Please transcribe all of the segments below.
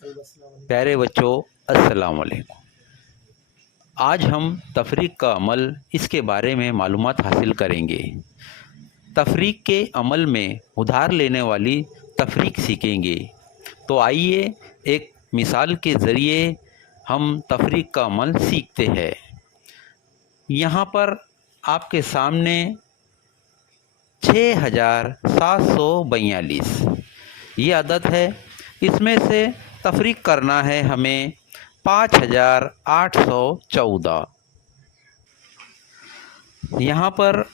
प्यारे बच्चों, अस्सलाम वालेकुम। आज हम तफरीक का अमल इसके बारे में मालूमात हासिल करेंगे। तफरीक के अमल में उधार लेने वाली तफरीक सीखेंगे। तो आइए एक मिसाल के ज़रिए हम तफरीक का अमल सीखते हैं। यहाँ पर आपके सामने 6742 ये अदद है। इसमें से तफरीक करना है हमें 5814। यहाँ पर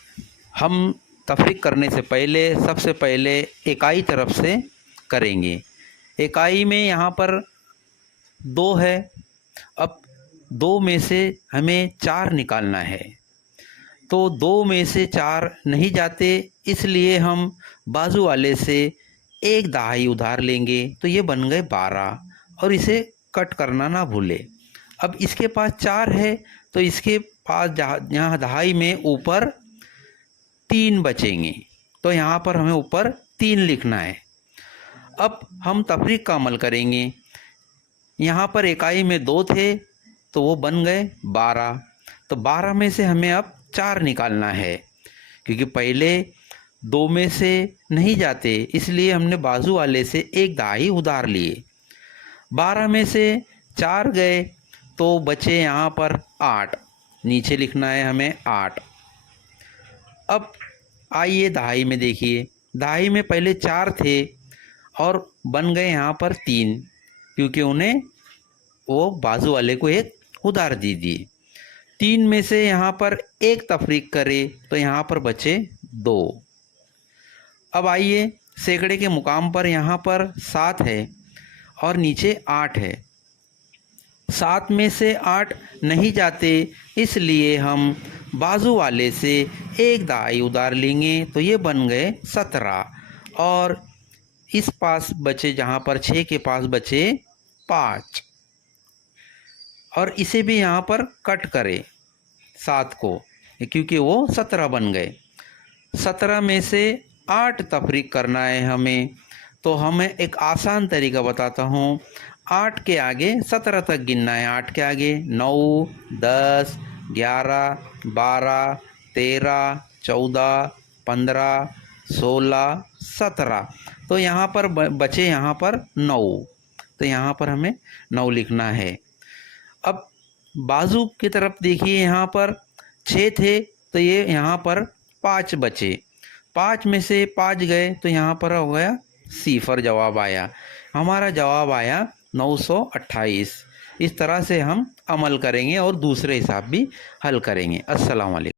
हम तफरीक करने से पहले सबसे पहले इकाई तरफ से करेंगे। इकाई में यहाँ पर 2 है। अब 2 में से हमें 4 निकालना है, तो 2 में से 4 नहीं जाते, इसलिए हम बाजू वाले से एक दहाई उधार लेंगे, तो ये बन गए 12 और इसे कट करना ना भूले। अब इसके पास 4 है, तो इसके पास यहाँ दहाई में ऊपर 3 बचेंगे, तो यहाँ पर हमें ऊपर 3 लिखना है। अब हम तफरीक का अमल करेंगे। यहाँ पर इकाई में 2 थे, तो वो बन गए 12, तो 12 में से हमें अब 4 निकालना है, क्योंकि पहले 2 में से नहीं जाते, इसलिए हमने बाजू वाले से एक दहाई उधार लिए। 12 में से 4 गए, तो बचे यहाँ पर 8, नीचे लिखना है हमें 8। अब आइए दहाई में देखिए, दहाई में पहले 4 थे और बन गए यहाँ पर 3, क्योंकि उन्हें वो बाजू वाले को एक उधार दे दिए। 3 में से यहाँ पर एक तफरीक करे, तो यहाँ पर बचे 2। अब आइए सैकड़े के मुकाम पर यहाँ पर 7 है और नीचे 8 है। 7 में से 8 नहीं जाते, इसलिए हम बाजू वाले से एक दहाई उधार लेंगे, तो ये बन गए 17 और इस पास बचे, जहाँ पर 6 के पास बचे 5 और इसे भी यहाँ पर कट करें 7 को, क्योंकि वो 17 बन गए। 17 में से 8 तफरीक करना है हमें, तो हमें एक आसान तरीका बताता हूँ। 8 के आगे 17 तक गिनना है। 8 के आगे 9, 10, 11, 12, 13, 14, 15, 16, 17, तो यहाँ पर बचे यहाँ पर 9, तो यहाँ पर हमें 9 लिखना है। अब बाजू की तरफ देखिए, यहाँ पर 6 थे, तो ये यहाँ पर 5 बचे। 5 में से 5 गए, तो यहाँ पर हो गया 0 जवाब आया। हमारा जवाब आया 928। इस तरह से हम अमल करेंगे और दूसरे हिसाब भी हल करेंगे। अस्सलाम वालेकुम।